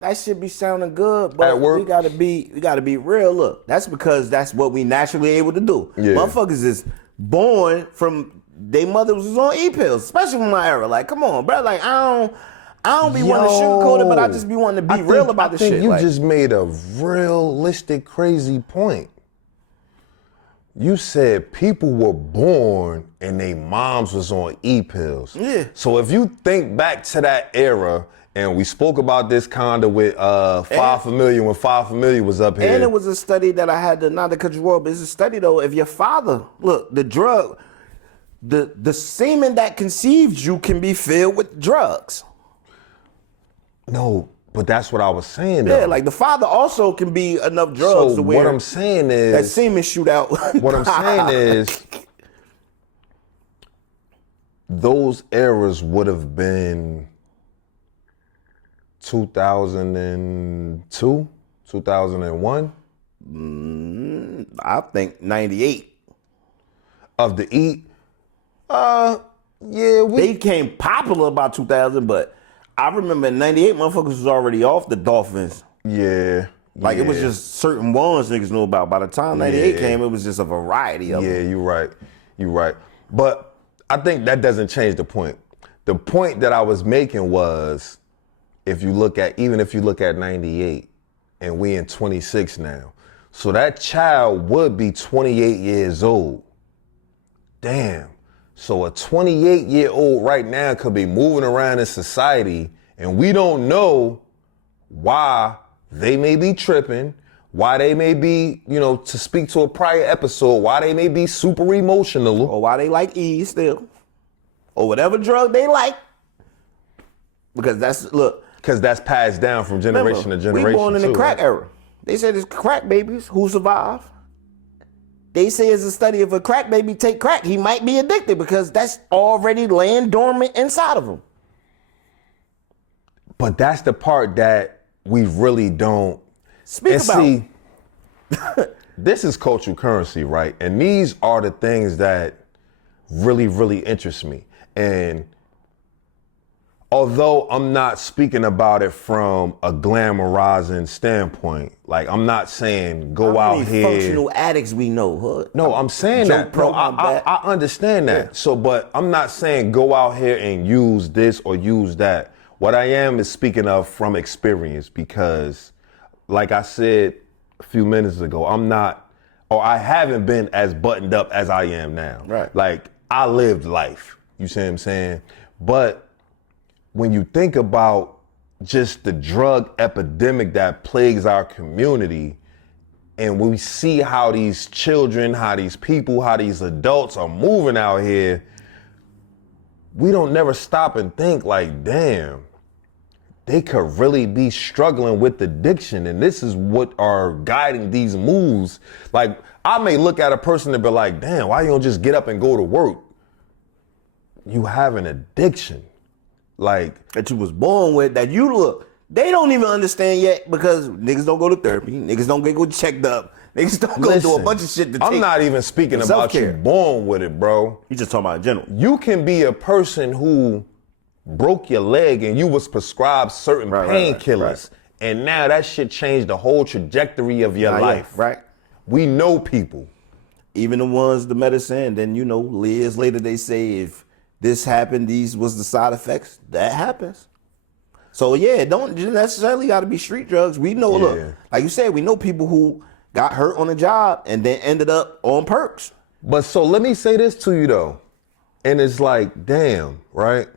that shit be sounding good, At but work? we gotta be real. Look, that's because that's what we naturally able to do. Yeah. Motherfuckers is born from they mothers was on e-pills, especially from my era. Like, come on, bro. Like, I don't be wanting to sugarcoat it, but I just be wanting to be real about this shit. I think you like, just made a realistic, crazy point. You said people were born and their moms was on e-pills. Yeah. So if you think back to that era, and we spoke about this kind of with Five Familiar when Five Familiar was up here. And it was a study that I had to, not to cut you off, but it's a study though, if your father, look, the drug, the semen that conceived you can be filled with drugs. No, but that's what I was saying though. Yeah, like the father also can be enough drugs to where what I'm saying is that semen shoot out. What I'm saying is those eras would have been 2002, 2001. I think 98. Of the E. Yeah, They became popular about 2000, but I remember in 98, motherfuckers was already off the Dolphins. Yeah. Like it was just certain ones niggas knew about. By the time 98 came, it was just a variety of them. Yeah, you're right. You're right. But I think that doesn't change the point. The point that I was making was even if you look at 98 and we in 26 now. So that child would be 28 years old. Damn. So a 28-year-old right now could be moving around in society and we don't know why they may be tripping, why they may be, to speak to a prior episode, why they may be super emotional. Or why they like E still. Or whatever drug they like. Because that's passed down from generation to generation. We born in the crack era. They said it's crack babies who survive. They say it's a study if a crack baby take crack, he might be addicted because that's already laying dormant inside of him. But that's the part that we really don't speak about. See, this is cultural currency, right? And these are the things that really, really interest me. And although I'm not speaking about it from a glamorizing standpoint, like I'm not saying go out here. Functional addicts we know, hood. No, I'm saying that. No, I understand that. Yeah. So, but I'm not saying go out here and use this or use that. What I am is speaking of from experience because, like I said a few minutes ago, I haven't been as buttoned up as I am now. Right. Like I lived life. You see what I'm saying? But when you think about just the drug epidemic that plagues our community, and we see how these children, how these people, how these adults are moving out here, we don't never stop and think like, damn, they could really be struggling with addiction. And this is what are guiding these moves. Like, I may look at a person and be like, damn, why you don't just get up and go to work? You have an addiction. Like that you was born with, that you look, they don't even understand yet because niggas don't go to therapy, niggas don't get checked up, niggas don't go do a bunch of shit to I'm not even speaking about you born with it, bro. You just talking about in general. You can be a person who broke your leg and you was prescribed certain painkillers, and now that shit changed the whole trajectory of your life. Right. We know people. Even the ones, the medicine, then years later they say if this happened, these was the side effects. That happens. So yeah, don't necessarily got to be street drugs. We know, look, like you said, we know people who got hurt on the job and then ended up on perks. But so let me say this to you though, and it's like, damn, right?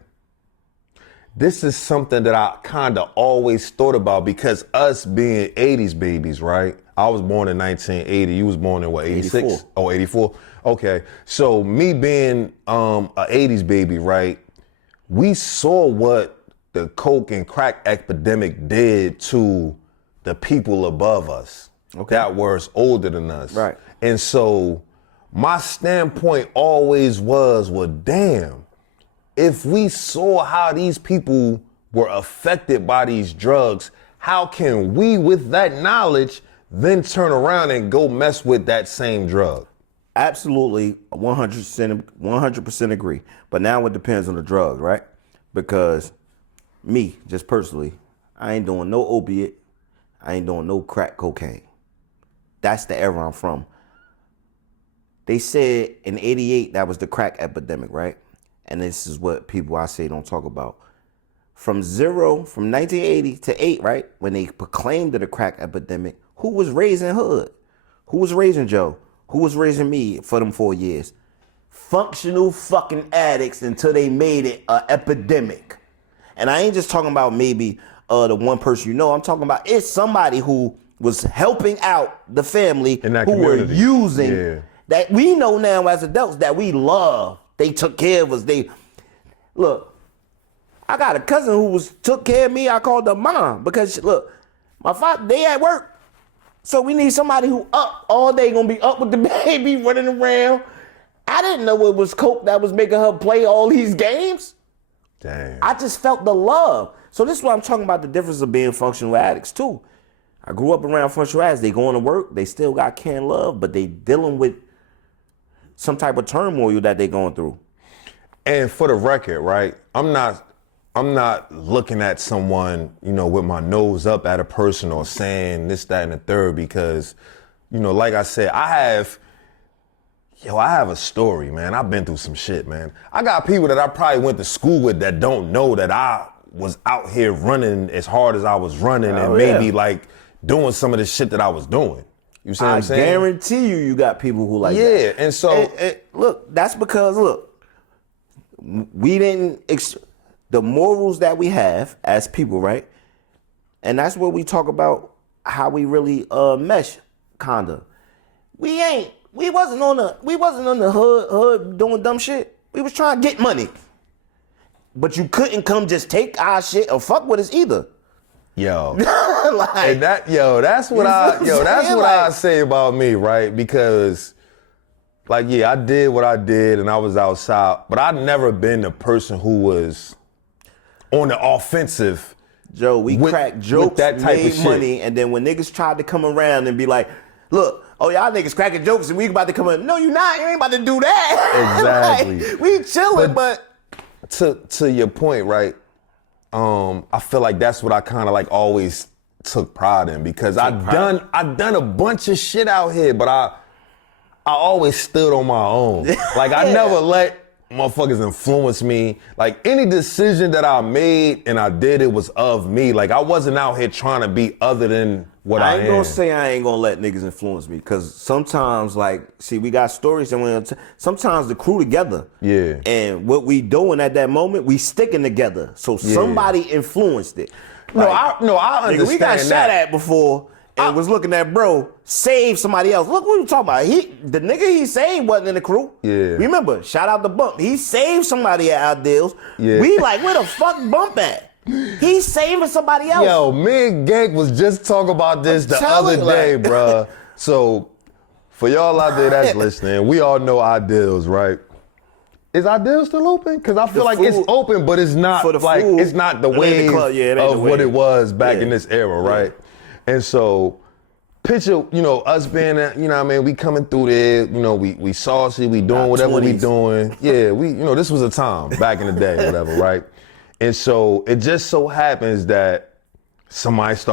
This is something that I kind of always thought about because us being 80s babies, right? I was born in 1980. You was born in what, 86? 84. Oh, 84. Okay. So me being a 80s baby, right? We saw what the coke and crack epidemic did to the people above us that was older than us. Right. And so my standpoint always was, well, damn, if we saw how these people were affected by these drugs, how can we, with that knowledge, then turn around and go mess with that same drug? Absolutely, 100% agree. But now it depends on the drug, right? Because me, just personally, I ain't doing no opiate. I ain't doing no crack cocaine. That's the era I'm from. They said in 88, that was the crack epidemic, right? And this is what people I say don't talk about. From 1980 to 8, right? When they proclaimed it a crack epidemic, who was raising Hood? Who was raising Joe? Who was raising me for them 4 years? Functional fucking addicts until they made it an epidemic. And I ain't just talking about maybe the one person you know. I'm talking about it's somebody who was helping out the family In that who were community. using Yeah. that we know now as adults that we love. They took care of us. Look, I got a cousin who took care of me. I called her mom because look, my father, they at work. So we need somebody who up all day, gonna be up with the baby, running around. I didn't know it was coke that was making her play all these games. Damn. I just felt the love. So this is what I'm talking about, the difference of being functional addicts too. I grew up around functional addicts. They going to work, they still got canned love, but they dealing with some type of turmoil that they going through. And for the record, right, I'm not looking at someone, with my nose up at a person or saying this, that, and the third because, like I said, I have a story, man. I've been through some shit, man. I got people that I probably went to school with that don't know that I was out here running as hard as I was running and maybe like doing some of the shit that I was doing. You see what I'm saying? I guarantee you got people who like that. Yeah, and so... look, that's because, we didn't... the morals that we have as people, right? And that's where we talk about how we really mesh, kinda. We wasn't on the hood doing dumb shit. We was trying to get money. But you couldn't come just take our shit or fuck with us either. Yo. Like, and that's what I say about me, right? Because I did what I did and I was outside, but I've never been the person who was on the offensive. Joe, we cracked jokes, that type made of shit. money, and then when niggas tried to come around and be like, look, oh, y'all niggas cracking jokes and we about to come in. No, you not. You ain't about to do that. Exactly. Like, we chilling, but to your point, right? I feel like that's what I kind of always took pride in because I've done a bunch of shit out here, but I always stood on my own. I never let motherfuckers influence me. Any decision that I made and I did, it was of me. I wasn't out here trying to be other than what I am. I ain't gonna say I ain't gonna let niggas influence me because sometimes, we got stories and sometimes the crew together. Yeah. And what we doing at that moment, we sticking together. So somebody influenced it. I understand nigga, we got that. shot at before and was looking at bro save somebody else. Look what you talking about. The nigga he saved wasn't in the crew. Yeah. Remember, shout out to Bump. He saved somebody at our deals. Yeah. We where the fuck Bump at? He's saving somebody else. Yo, me and Gank was just talking about this the other day, bruh. So, for y'all out there that's listening, we all know Ideals, right? Is Ideals still open? Because I feel it's open, but it's not it's not the wave of what it was back in this era, right? And so, picture, us being, we coming through there, we saucy, we doing whatever 20s. we doing. Yeah, this was a time back in the day, whatever, right? And so it just so happens that somebody started